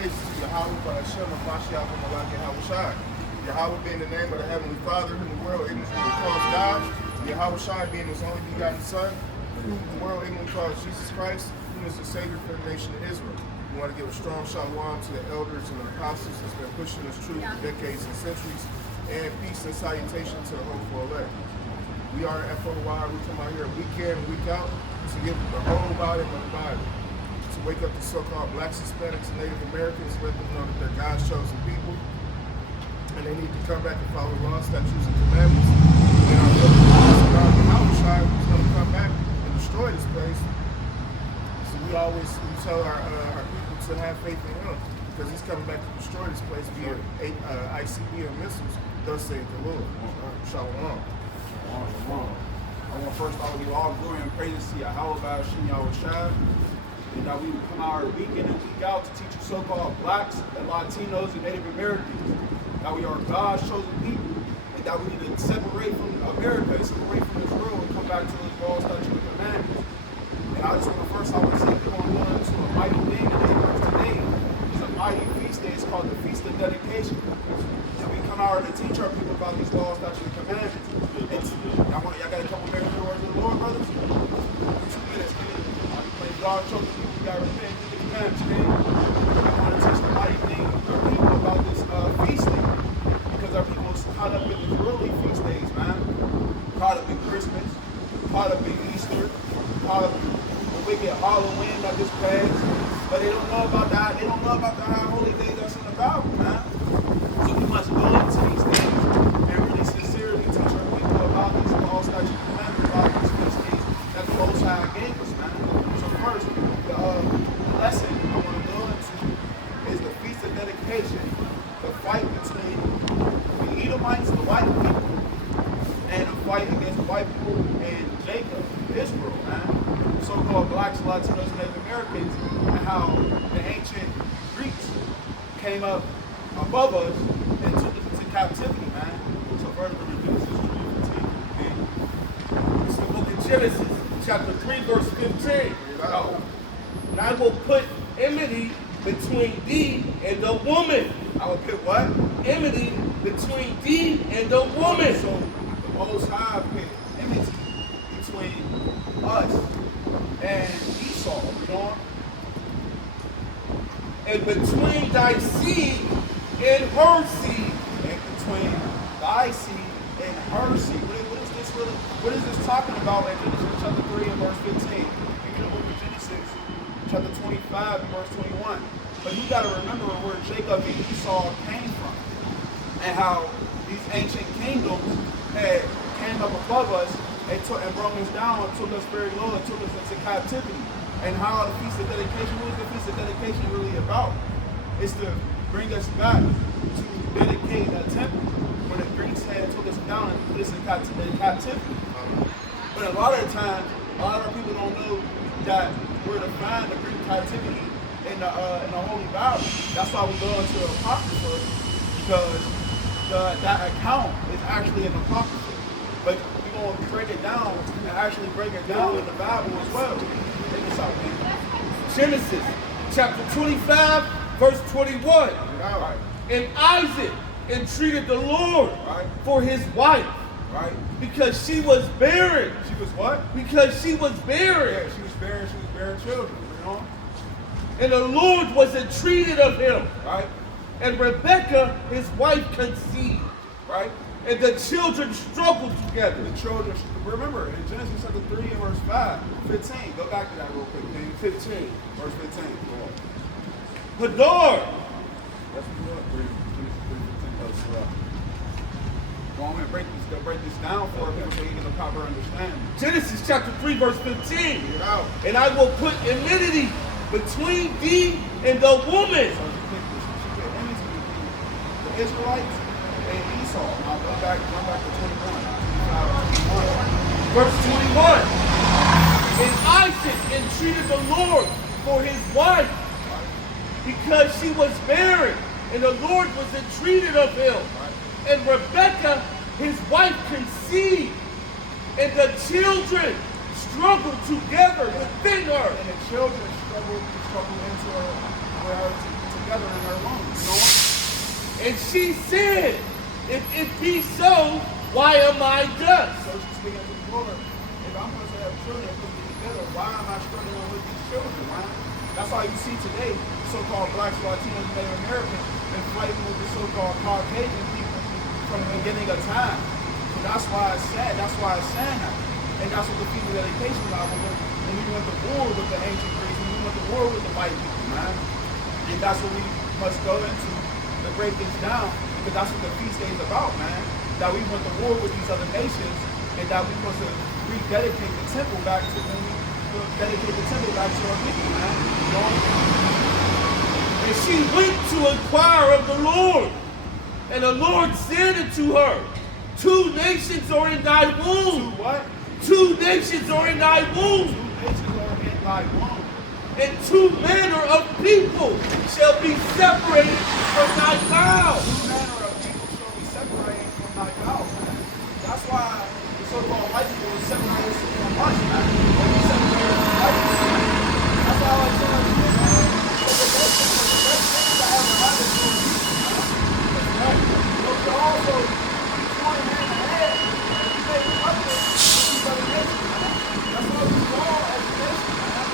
praises to Yahweh by Hashem and Mashiach and Malak Yahweh Shai. Yahweh being the name of the Heavenly Father whom the world ignorantly calls God. Yahweh Shai being his only begotten Son, whom the world ignorantly calls Jesus Christ, who is the Savior for the nation of Israel. We want to give a strong shalom to the elders and the apostles that's been pushing this truth for decades and centuries, and peace and salutation to the hopeful elect. We are at FOY. We come out here week in and week out to give the whole volume of the Bible, to wake up the so-called Blacks, Hispanics, and Native Americans, let them know that they're God's chosen people, and they need to come back and follow the law, statutes, and commandments. And our God, Yahweh Shai, is going to come back and destroy this place. So we tell our people to have faith in Him, because He's coming back to destroy this place via ICBM missiles. Thus saith the Lord. Shalom. I want first of all give all glory and praises to Yahweh by Hashem Yahweh Shai, and that we would come out week in and week out to teach you so-called Blacks and Latinos and Native Americans that we are God's chosen people, and that we need to separate from America, separate from this world, and come back to His law, statutes, and commandments. And I just want to first, I want to say we're going into a mighty thing today. It's a mighty feast day. It's called the Feast of Dedication. And we come out to teach our people about these laws, statutes, and commandments. Y'all got a couple minutes for the words of the Lord, brothers? 2 minutes, God chosen people, we got to repent to the commandments, okay? I want to teach the mighty thing our people about this feast day. Because our people are caught up in these early feast days, man. Caught up in Christmas, caught up in Easter, caught up in the wicked Halloween that just passed. But they don't know about that. They don't know about the high holy days that's in the Bible, man. So we must go into these things and really sincerely teach our people about these laws, statutes, and commandments, about these feast days that the Most High gave us, man. So first, the lesson I want to go into is the Feast of Dedication, the fight between the Edomites, the white people, and the fight against the white people and Jacob, Israel, man. So-called Blacks, Latinos, and Native Americans, and how the ancient Greeks came up above us and took us into captivity, man. So first we're going to do this is It's the book of Genesis, chapter 3, verse 15. And I will put enmity between thee and the woman. I will put what? Enmity between thee and the woman. So the Most High put enmity between us and Esau, you know? And between thy seed and her seed. And between thy seed and her seed. What is this talking about in Genesis chapter 3 and verse 15? In the book of Genesis chapter 25 and verse 21. But you got to remember where Jacob and Esau came from, and how these ancient kingdoms had came up above us and brought us down and took us very low and took us into captivity. And how the Feast of Dedication, what is the Feast of Dedication really about? It's to bring us back to dedicate a temple where the Greeks had took us down and put us in captivity. But a lot of the times, a lot of our people don't know that we're to find the Greek captivity in the Holy Bible. That's why we go into Apocrypha, because that account is actually an Apocrypha. But we're going to break it down and actually break it down in the Bible as well. Take this out, man. Genesis chapter 25, verse 21. Right. And Isaac entreated the Lord Right. for his wife, Right? because she was barren. She was what? Because she was barren. Yeah, she was bearing children, you know? And the Lord was entreated of him. Right? And Rebekah, his wife, conceived. Right? And the children struggled together. The children, remember, in Genesis chapter 3 and verse 15, go back to that real quick, man. 15. Verse 15. Go on. Hadar. That's what 3, 15. Go on and break this down for people so you get a proper understanding. Genesis chapter 3, verse 15. Get it out. And I will put enmity between thee and the woman. So she put enmity between the Israelites and Esau. Now go back to 21. Verse 21. And Isaac entreated the Lord for his wife, because she was barren, and the Lord was entreated of him. And Rebekah, his wife, conceived, and the children struggled together within her. And the children struggled into her, together in And she said, if it be so, why am I thus? So she's speaking to the Lord. If I'm supposed to have children, I'm supposed to be together, why am I struggling with these children, man? That's why you see today so-called blacks, Latinos, and Native Americans been fighting with the so-called Caucasian people from the beginning of time. So that's why it's sad. That's why it's sad now. And that's what the people dedication is about. When we went to war with the ancient Greeks, when we went to war with the white people, man. And that's what we must go into to break this down, because that's what the feast day is about, man. That we went to war with these other nations, and that we supposed to rededicate the temple back to when we dedicate the temple back to our people, man. You know? And she went to inquire of the Lord. And the Lord said unto her, 2 nations are in thy womb. 2 what? 2 nations are in thy womb. 2 nations are in thy womb. And 2 manner of people shall be separated from thy bowels. 2 manner of people shall be separated from thy bowels, man. That's why the so-called white people is separated from us, man. They're separated from white people, man. That's why I like telling you, man. So the best thing to have a habit is to people, man. Right. But we also join hand in hand and we make covenant with these other nations, man. That's what we all as a nation, man.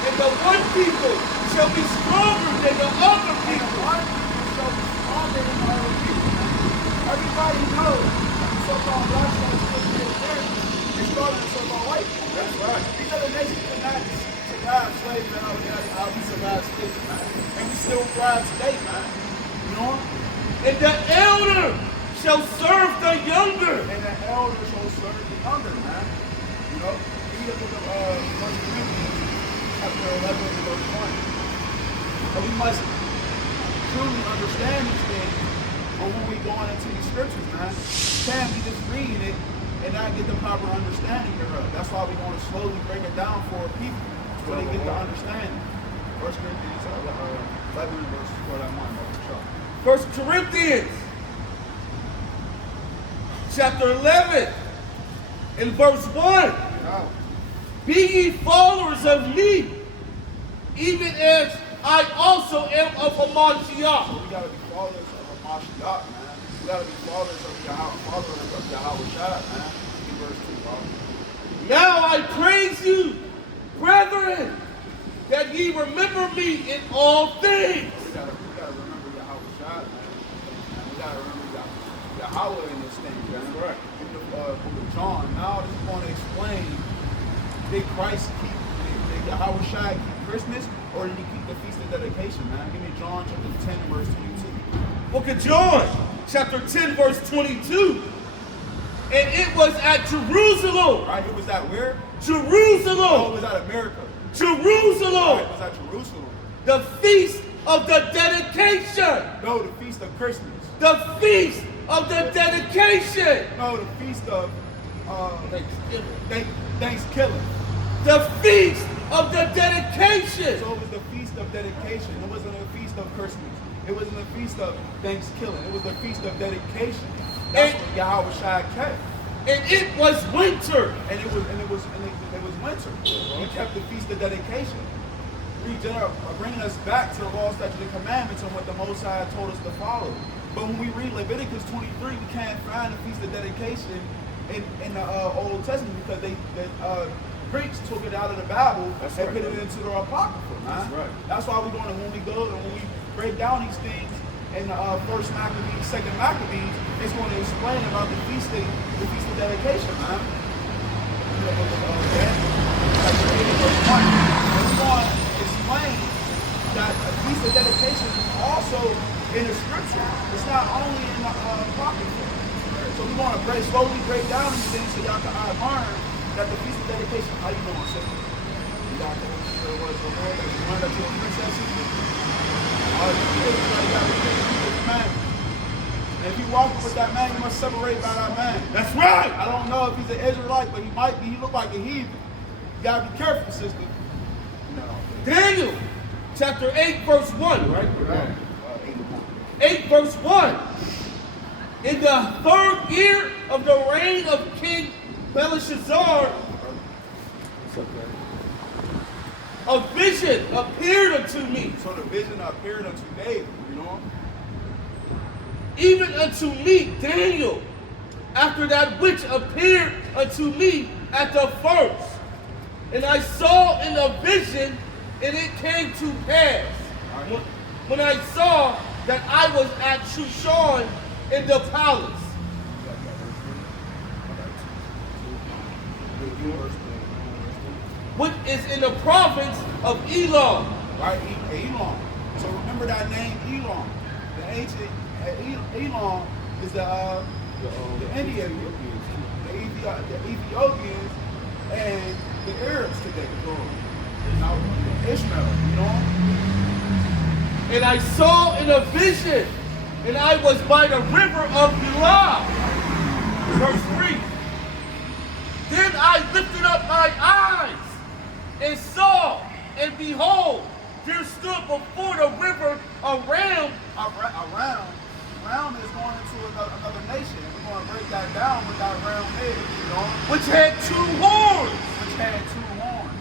And the one people shall be stronger than the other And people. one people shall be stronger than the other people, man. Everybody knows the so-called blacks that are still here there. They started the so-called white people. That's right. These other nations could not survive slavery and how we survived slavery, man. And we still thrive today, man. You know? And the elder shall serve the younger. And the elder shall serve the younger, man. You know? Read the book of 1 Corinthians, chapter 11 and verse 1. But we must truly understand these things when we go into these scriptures, man. Can't be just reading it and not get the proper understanding thereof. That's why we want to slowly break it down for people so they get the understanding. 1 Corinthians 11 verse 1. 1 Corinthians chapter 11 and verse 1. Be ye followers of me, even as I also am of a Mashiach. So we gotta be followers of a Mashiach, man. We gotta be followers of Yahweh Shai, man. In verse 2, bro. Now I praise you, brethren, that ye remember me in all things. We gotta remember Yahweh Shai, man. And we gotta remember Yahweh in this thing, man. Correct. In the book of John. Now this is going to explain, did Yahweh Shai keep Christmas, or did he keep the Feast of Dedication, man? Give me John chapter 10, verse 22. Book of John, chapter 10, verse 22. And it was at Jerusalem. Right, it was at where? Jerusalem. Oh, it was at America. Jerusalem. Right, it was at Jerusalem. The feast of the dedication. No, the Feast of Christmas. The feast of the dedication. No, the Feast of Thanksgiving. The feast of the dedication. So it was the Feast of Dedication. It wasn't a Feast of Christmas. It wasn't a Feast of Thanksgiving. It was the Feast of Dedication. That's what Yahweh Shai kept. And it was winter. And it was winter. He kept the Feast of Dedication. Bringing us back to the law, statutes, and commandments and what the Most High told us to follow. But when we read Leviticus 23, we can't find the Feast of Dedication in the Old Testament because the Greeks took it out of the Bible and put it into the Apocrypha. That's right. That's why we're going to, when we go and when we break down these things in the first Maccabees, second Maccabees, it's going to explain about the Feast of Dedication, man. In the book of Daniel, chapter 8 and verse 1. And we're going to explain that the Feast of Dedication is also in the scripture. It's not only in the Apocrypha. So we want to slowly break down these things so y'all can learn that the Feast of Dedication. How you doing, sister? You got the words of the Lord that you learned that you're a princess, sister? And if you walking with that man, you must separate by that man. That's right. I don't know if he's an Israelite, but he might be. He look like a heathen. You gotta be careful, sister. No. Daniel, chapter 8, verse 1, right? 8. 8 verse 1. In the 3rd year of the reign of King Belshazzar, a vision appeared unto me. So the vision appeared unto David, you know? even unto me, Daniel, after that which appeared unto me at the first. And I saw in a vision, and it came to pass, when I saw that I was at Shushan in the palace, which is in the province of Elam. Right, Elam. So remember that name, Elam. The ancient Elam is the Indians, the Ethiopians, and the Arabs today. Now, Ishmael, you know? And I saw in a vision, and I was by the river of Elam. Verse 3. Then I lifted up my eyes and saw, and behold, there stood before the river a ram. Ram is going into another nation. We're going to break that down with that ram is, you know? Which had 2 horns. Which had 2 horns.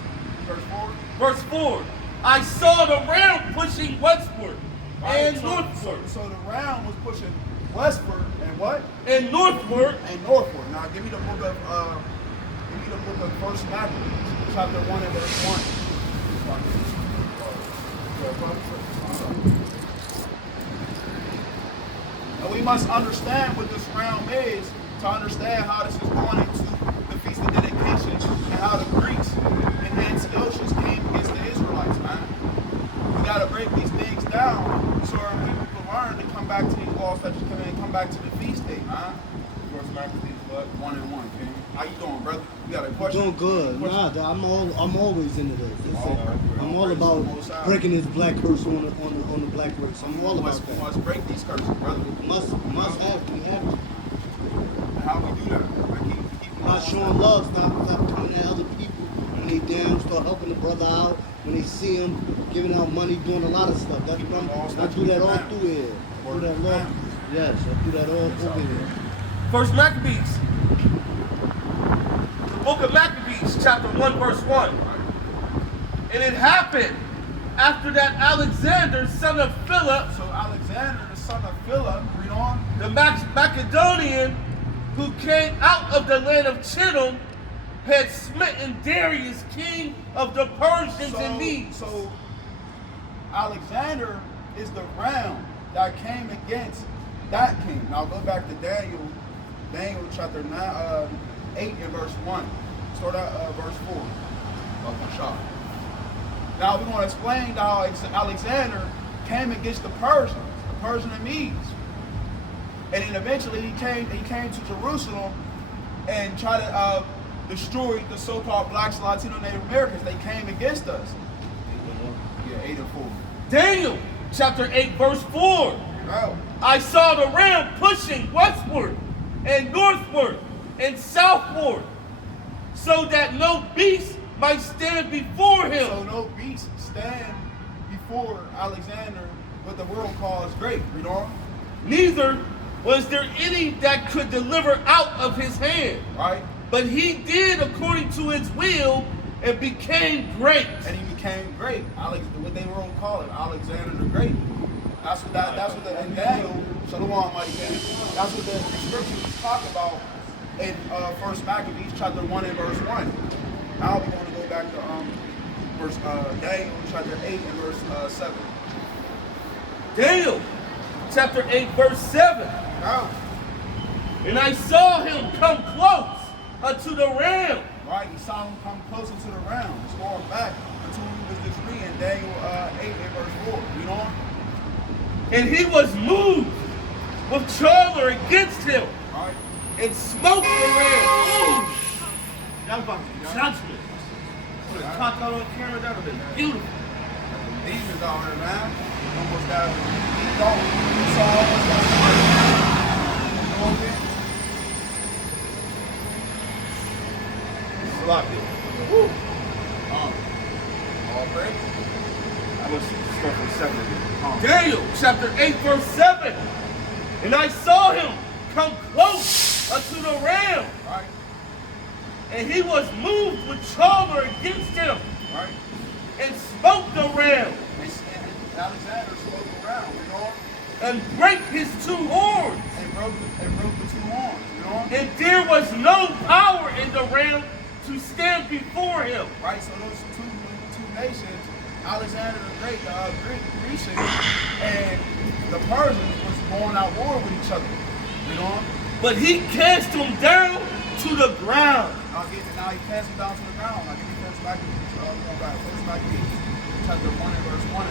Verse 4. Verse 4. I saw the ram pushing westward and northward. So the ram was pushing westward and what? And northward. And northward. Now give me the book of 1 Maccabees, chapter 1 and verse 1. Now we must understand what this realm is to understand how this is going into the Feast of Dedication and how the Greeks and Antiochus came against the Israelites, man. We got to break these things down so our people can learn to come back to these laws that come back to the feast day, man. First Maccabees, what? 1 and 1, King. How you doing, brother? You got a question? Doing good. Nah, I'm always into this. I'm all about breaking this black curse on the black race. I'm all about that. We must break these curses, brother. Must have. We have to. How we do that? Not showing love. Stop coming at other people when they down. Start helping the brother out when they see him, giving out money, doing a lot of stuff. I do that all through here. I do that all. Yes, I do that all over here. First Maccabees. The book of Maccabees, chapter 1, verse 1. And it happened after that Alexander, son of Philip. So Alexander, the son of Philip, read on. The Macedonian, who came out of the land of Chittim, had smitten Darius, king of the Persians and Medes. So Alexander is the ram that came against that king. Now go back to Daniel chapter 8 and verse 1. Start at verse 4. Now we're going to explain how Alexander came against the Persian and Medes. And then eventually he came to Jerusalem and tried to destroy the so-called blacks, Latino, Native Americans. They came against us. 8 and 4. Daniel chapter 8 verse 4. Oh. I saw the ram pushing westward and northward and southward, so that no beast might stand before him. So no beast stand before Alexander, what the world calls great. Read on. Neither was there any that could deliver out of his hand. Right. But he did according to his will and became great. And he became great. What they were call it, Alexander the Great. That's what in Daniel, Shalom, mighty man. That's what the scriptures talk about in 1 Maccabees chapter 1 and verse 1. Now we're going to go back to Daniel chapter 8 and verse 7. Daniel chapter 8 verse 7. Now, and I saw him come close unto the ram. Right, he saw him come closer to the ram. He's going back until he was just reading Daniel 8 and verse 4. You know? And he was moved with choler against him. Right. And smote the ram. That was about judgment. Put a cock out on camera, that would have been beautiful. Demons out here, man. Almost got beat off. So almost got Locked it. Woo. All praise. I must start from 7 again. Daniel chapter 8 verse 7. And I saw him come close unto the ram. Right. And he was moved with choler against him. Right. And smote the ram. And Alexander spoke the ground, you know? and brake his 2 horns. And broke the 2 horns, you know? And there was no power in the realm to stand before him. Right, so those two nations, Alexander the Great, the Grecians, and the Persians was going out war with each other, you know? But he cast them down to the ground. Now he cast them down to the ground. Now give me First Maccabees, chapter 1 and verse 1.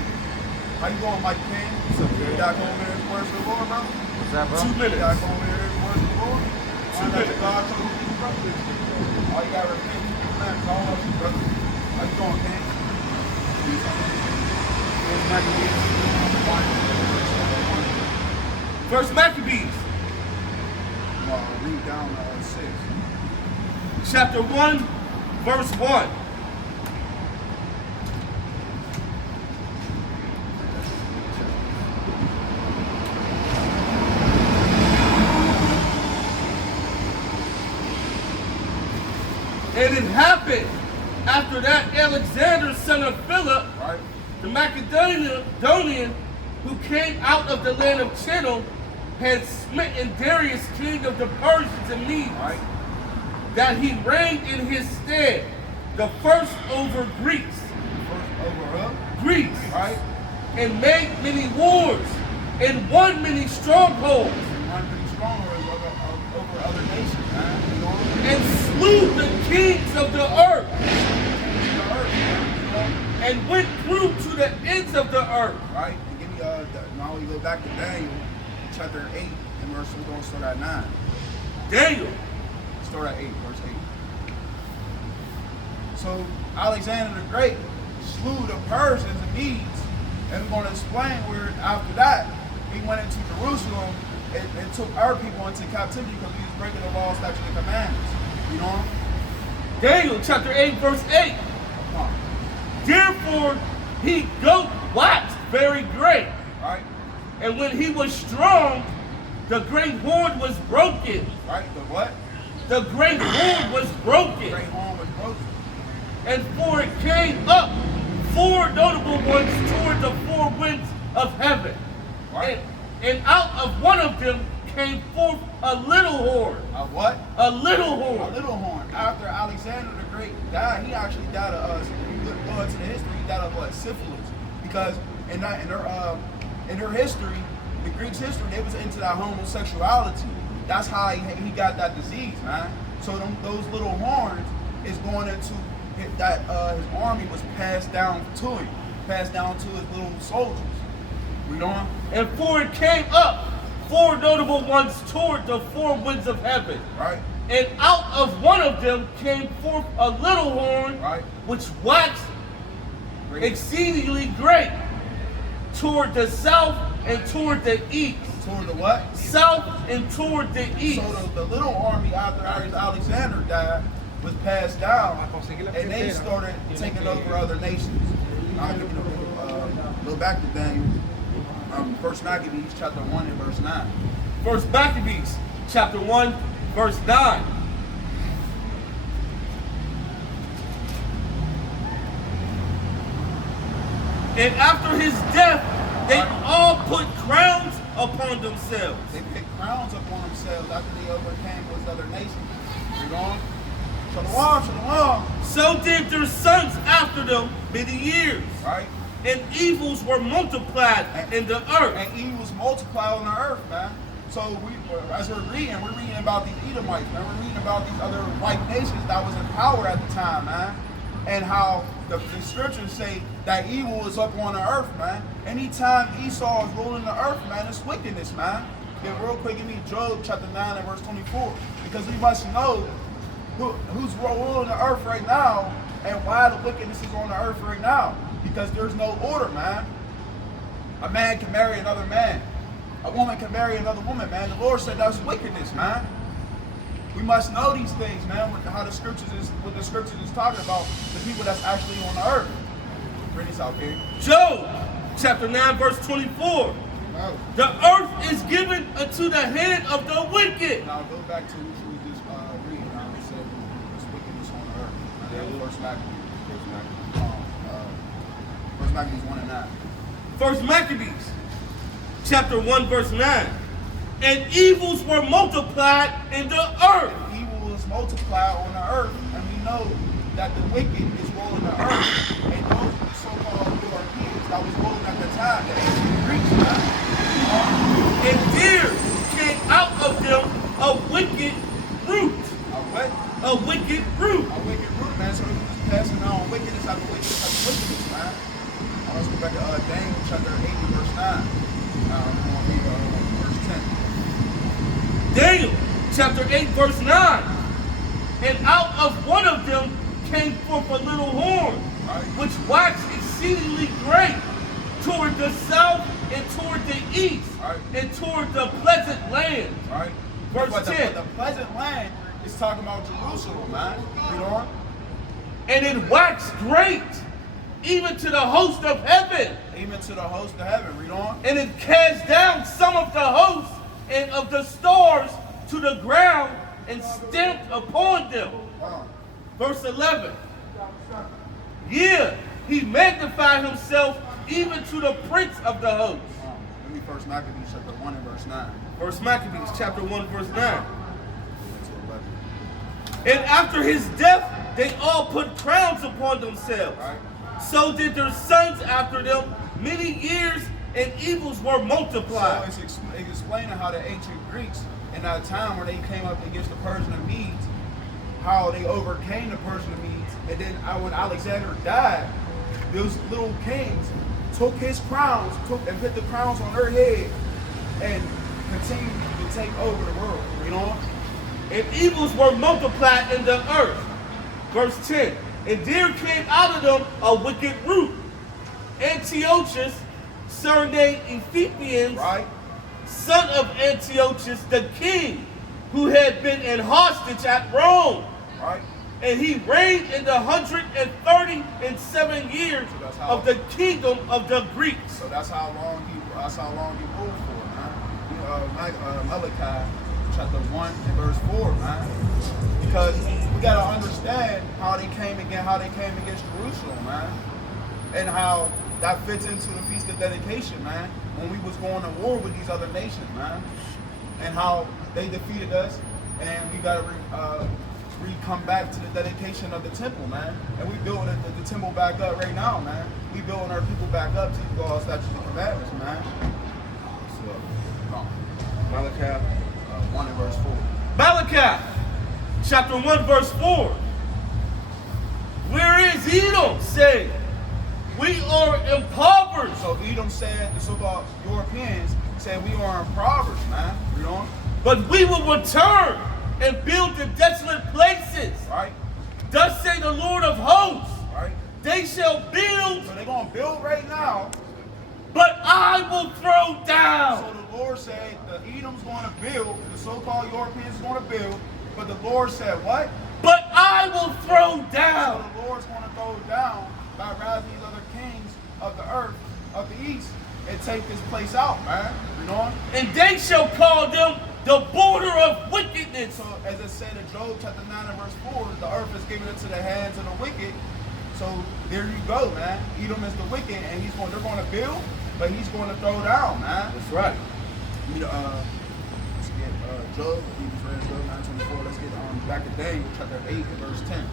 How you going, Mike King? You gotta go over there and words of the Lord, bro? What's that, bro? 2 You minutes. gotta go over there and words of the Lord? 2 minutes. God told you to brother. All you gotta repent, keep the commandments, all of you, brother. How you going, King? First Maccabees, 1 verse 1. First Maccabees, Read down 6. chapter 1, verse 1. And it happened after that Alexander, son of Philip, Right? the Macedonian, who came out of the land of Chittim, had smitten Darius, king of the Persians and Medes, Right? that he reigned in his stead, the first over Greece, First over up. Greece, Right? and made many wars, and won many strongholds, One pretty stronger over other nations, man. You know? and slew the kings of the earth, The earth, man. You know? and went through to the ends of the earth. Right? And give me now we go back to Daniel, chapter 8, and verse, we're going to start at 9. Daniel, Start at 8, verse 8. So Alexander the Great slew the Persians and Medes, and we're going to explain where after that he went into Jerusalem and took our people into captivity because he was breaking the law, statutes, and commandments. You know? Daniel chapter 8, verse 8. Come on. Therefore he waxed very great, Right? and when he was strong, the great horn was broken. Right? The what? The great horn was broken. Great horn was broken. And for it came up 4 notable ones toward the 4 winds of heaven. Right? And out of one of them came forth a little horn. A what? A little A horn. little horn. After Alexander the Great died, he actually died of go into the history, he died of what? Syphilis. Because in their history, the Greeks' history, they was into that homosexuality. That's how he got that disease, man. So those little horns is going into that his army was passed down to him, passed down to his little soldiers. Read on. And for it came up 4 notable ones toward the 4 winds of heaven. Right? And out of one of them came forth a little horn, Right. which waxed Great. exceedingly great toward the south and toward the east. Toward the what? South and toward the east. So the little army after Alexander died was passed down, and they started taking over other nations. Go back to Daniel, First Maccabees, chapter 1 and verse 9. First Maccabees, chapter 1, verse 9. And after his death, they all put crowns upon themselves. They picked crowns upon themselves after they overcame those other nations. Read on. Shalom, shalom. So did their sons after them many years. Right? And evils were multiplied in the earth. And evils multiplied on the earth, man. So as we're reading about these Edomites, man. We're reading about these other white nations that was in power at the time, man. And how the scriptures say that evil is up on the earth, man. Anytime Esau is ruling the earth, man, it's wickedness, man. Then real quick, give me Job chapter 9 and verse 24. Because we must know who's ruling the earth right now and why the wickedness is on the earth right now. Because there's no order, man. A man can marry another man. A woman can marry another woman, man. The Lord said that's wickedness, man. We must know these things, man, how the scriptures is, what the scriptures is talking about, the people that's actually on the earth. Bring this out here. Job chapter 9, verse 24. No. The earth is given unto the hand of the wicked. Now go back to what we just read. Now it said there's wickedness on the earth. First Maccabees 1 and 9. First Maccabees, chapter 1, verse 9. And evils were multiplied in the earth. And evil is multiplied on the earth, and we know that the wicked is ruling the earth. And those so-called Europeans that was ruling at the time, the ancient Greeks, man. And there came out of them a wicked root. A what? A wicked root. A wicked root, man. So he was passing on wickedness after wickedness after wickedness, man. Let's go back to Daniel chapter 8 and verse 9. I'm going to read verse 10. Daniel chapter 8, verse 9. And out of one of them came forth a little horn, Right. which waxed exceedingly great toward the south and toward the east, Right. and toward the pleasant land. Right? Verse but 10. The pleasant land is talking about Jerusalem, man. Read on. And it waxed great, even to the host of heaven. Even to the host of heaven. Read on. And it cast down some of the hosts and of the stars to the ground and stamped upon them. Verse 11. Yeah, he magnified himself even to the prince of the host. Let me first Maccabees chapter 1 and verse 9. First Maccabees chapter 1 verse 9. And after his death, they all put crowns upon themselves. Right? So did their sons after them many years, and evils were So multiplied. it's explaining how the ancient Greeks in that time where they came up against the Persian and Medes, how they overcame the Persian and Medes, and then when Alexander died, those little kings took his crowns, and put the crowns on their head, and continued to take over the world. You know? And evils were multiplied in the earth. Verse 10. And there came out of them a wicked root, Antiochus, surnamed Epiphanes, Right? son of Antiochus the king, who had been in hostage at Rome. Right? And he reigned in the 137 years So that's how- of the kingdom of the Greeks. So that's how long he ruled for, man. Malachi chapter 1 and verse 4, man. Because we gotta understand how they came against Jerusalem, man. And how that fits into the Feast of Dedication, man. When we was going to war with these other nations, man. And how they defeated us, and we gotta come back to the dedication of the temple, man. And we building the temple back up right now, man. We building our people back up to the law, statutes, and commandments, man. So, Malachi. 1 and verse 4. Malachi, chapter 1, verse 4. Where is Edom, saying, we are impoverished. So Edom said, the so-called Europeans said, we are impoverished, man. Read on. But we will return and build the desolate places. Right? Thus say the Lord of hosts, Right? they shall build, So they're going to build right now. but I will throw So down. the Lord said, the Edom's going to build, the so-called Europeans is going to build, but the Lord said, what? But I will throw So down. the Lord's going to throw down by rising these other kings of the earth, of the east, and take this place out, man. Read on. And they shall call them the border of wickedness. So as it said in Job chapter 9 and verse 4, the earth is given into the hands of the wicked. So there you go, man. Edom is the wicked, and they're going to build, but he's going to throw down, man. That's right. Let's get Job. We just read Job 9:24. Let's get back to Daniel chapter 8 and verse 10.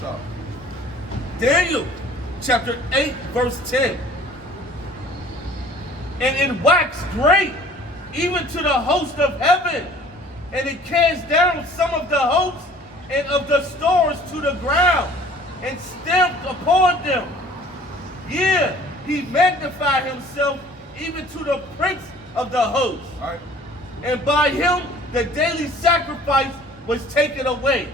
So, Daniel chapter 8, verse 10. And it waxed great, even to the host of heaven, and it cast down some of the hosts and of the stars to the ground, and stamped upon them. Yeah, he magnified himself even to the prince of the host. all right. And by him the daily sacrifice was taken away,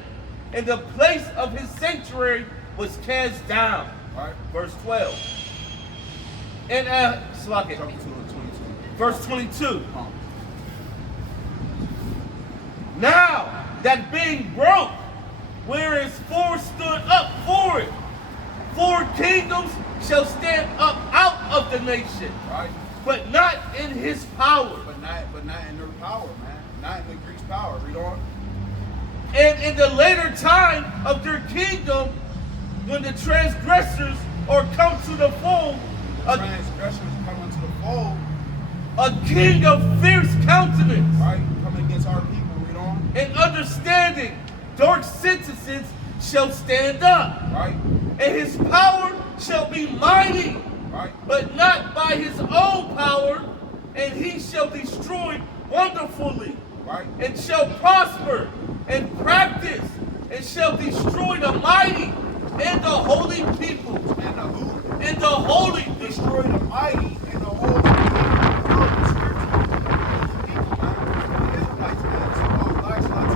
and the place of his sanctuary was cast down. All right. Verse 12. And Jump to 22. verse 22. Now that being broke, whereas four stood up for it, 4 kingdoms shall stand up out of the nation, Right? but not in his power. But not in their power, man. Not in the Greeks' power. Read on. And in the later time of their kingdom, when the transgressors are come to the fold, Transgressors come into the fold. a king of fierce countenance, right? Coming against our people, read on. and understanding dark sentences shall stand up, Right? and his power shall be mighty, Right? but not by his own power, and he shall destroy wonderfully, Right? and shall prosper and practice, and shall destroy the mighty and the holy people, And the who? and the holy people. Destroy the mighty and the whole people.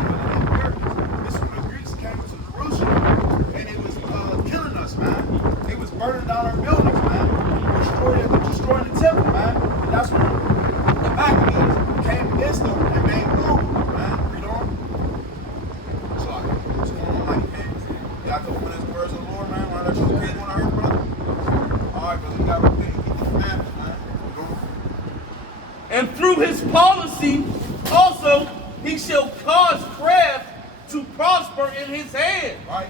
This is when the Greeks came to Jerusalem, and it was killing us, man. It was burning down our buildings, man. Destroying the temple, man. And that's when the Maccabees came against them and made war with them, man. Read on. So, what's going on, mighty man? You got to open his words of the Lord, man. Why don't you king on earth, brother? All right, brother, you got to repent and keep the commandments, man. Go. And through his policy also he shall cause craft to prosper in his hand, Right?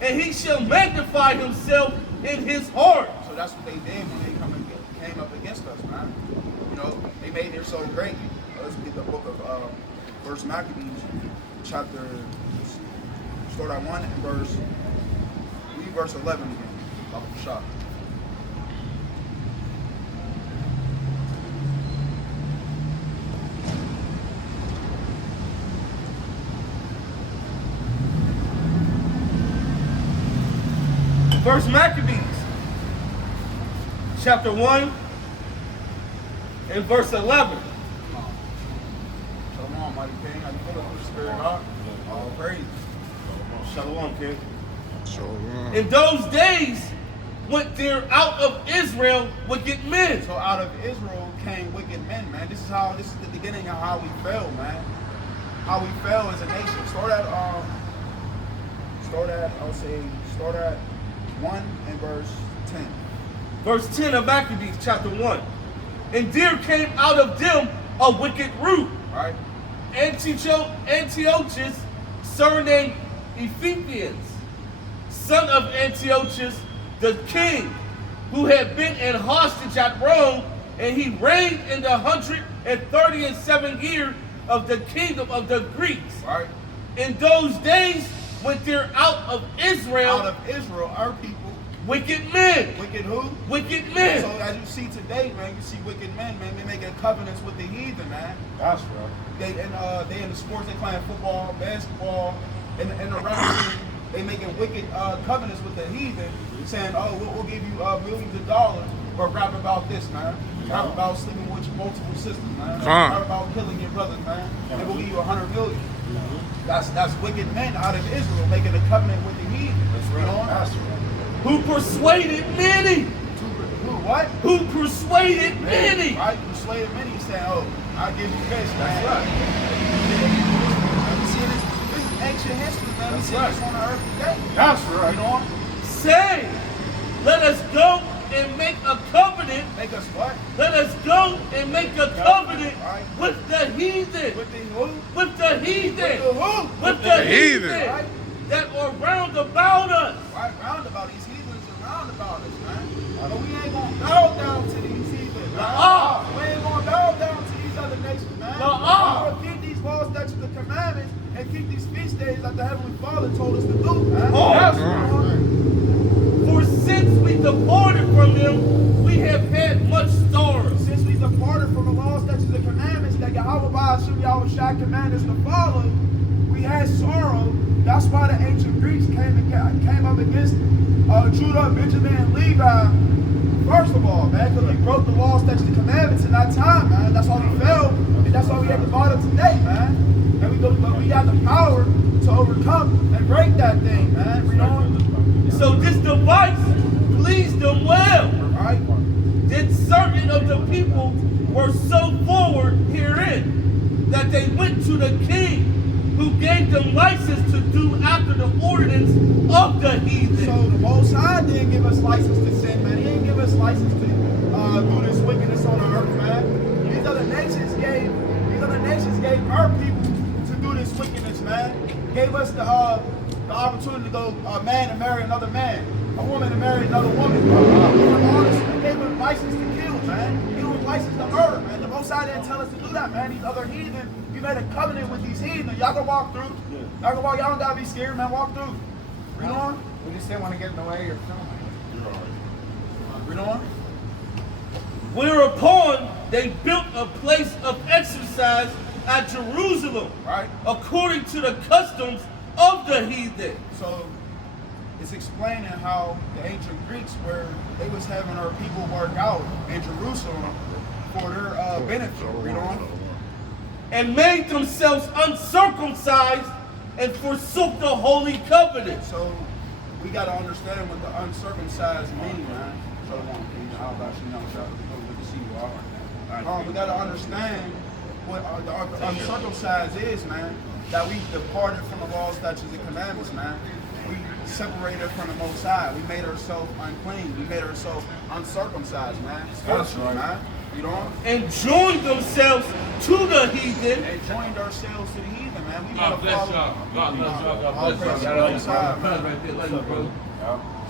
and he shall magnify himself in his heart. So that's what they did when they came up against us, man. You know, they made their soul great. Let's get the book of First Maccabees, chapter, start at 1 and read verse 11 again. Baba Shah. First Maccabees, chapter 1 and verse 11. Shalom, mighty king. How you feeling with the spirit, huh? All praise. Shalom, king. Shalom. In those days went there out of Israel wicked men. So out of Israel came wicked men, man. This is the beginning of how we fell, man. How we fell as a nation. Start at 1 and verse 10. Verse 10 of Maccabees, chapter 1. And there came out of them a wicked root, Right? Antiochus, surnamed Epiphanes, son of Antiochus, the king, who had been in hostage at Rome, and he reigned in the 137th year of the kingdom of the Greeks. Right? In those days went there out of Israel Out of Israel, our people, wicked men. wicked who? Wicked men. So as you see today, man, you see wicked men, man, they making covenants with the heathen, man. That's right. They in the sports, they playing football, basketball, in the revolution, they making wicked covenants with the heathen, saying, oh, we'll give you millions of dollars, but rap about this, man. Rap about sleeping with multiple sisters, man. Rap about killing your brothers, man. And we'll give you 100 million. That's wicked men out of Israel making a covenant with the heathen. That's right. You know? That's right. Who persuaded many. Who, what? Who persuaded many. Right? You persuaded many saying, oh, I'll give you this, man. That's right. We see this is ancient history, man. We That's see right. this on the earth today. That's right. You know? Say, let us go and make a covenant. Make us what? Let us go and make a covenant Right. with the heathen. With the who? With the heathen. With the who? With the heathen. heathen. Right? That are round about us. Right, round about these heathens are round about us, man. But we ain't gonna bow down to these heathens, man. We ain't gonna bow down to these other nations, man. We're gonna keep these laws, statutes, and commandments, and keep these feast days that the Heavenly Father told us to do, man. That's right. For since we departed from them, we have had much sorrow. Since we departed from the laws, statutes, and commandments that Yahweh Ba'ashim Yahweh Shai commanded us to follow, we had sorrow. That's why the ancient Greeks came up against Judah, Benjamin, and Levi. First of all, man, because they broke the laws, statutes, and commandments in that time, man. That's why we fell, and that's why we have the bottom today, man. And we got the power to overcome and break that thing, man. You know? So this device pleased them well. Right? Then certain of the people were so forward herein that they went to the king, who gave them license to do after the ordinance of the heathen. So the Most High didn't give us license to sin, man. He didn't give us license to do this wickedness on the earth, man. These other nations gave our people to do this wickedness, man. Gave us the opportunity to go a man to marry another man, a woman to marry another woman. They gave us license to kill, man. He was license to murder, man. God didn't tell us to do that, man. These other heathen, you made a covenant with these heathen. Y'all can walk through. Y'all can walk. Y'all don't gotta be scared, man. Walk through. Read on. We just didn't want to get in the way or filming. Read on. Whereupon they built a place of exercise at Jerusalem, Right. according to the customs of the heathen. So it's explaining how the ancient Greeks, where they was having our people work out in Jerusalem for their benefit. Read on. And made themselves uncircumcised and forsook the holy covenant. So we got to understand what the uncircumcised mean, man. So we got to understand what the uncircumcised is, man. That we departed from the laws, statutes, and commandments, man. We separated from the Most High. We made ourselves unclean. We made ourselves uncircumcised, man. Spiritually, man. You know? And joined themselves to the heathen. And joined ourselves to the heathen, man. We God want to bless follow. y'all. God bless y'all. All God praise bless to the y'all. Most High, man. Right there, like you, brother.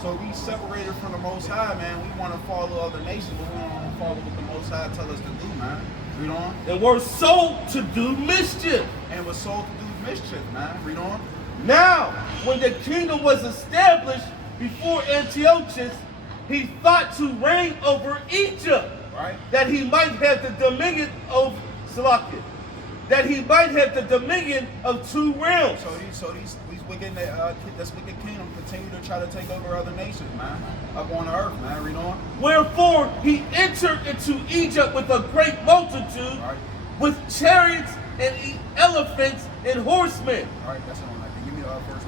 So we separated from the Most High, man. We want to follow other nations, but we don't want to follow what the Most High tell us to do, man. Read on. And were sold to do mischief. And was sold to do mischief, man. Read on. Now, when the kingdom was established before Antiochus, he thought to reign over Egypt, Right. that he might have the dominion of Salakia, that he might have the dominion of two realms. So these wicked, this wicked kingdom continue to try to take over other nations, man. Up on the earth, man. Read on. Wherefore he entered into Egypt with a great multitude, Right. with chariots and elephants and horsemen. All right, that's it on that. Give me the first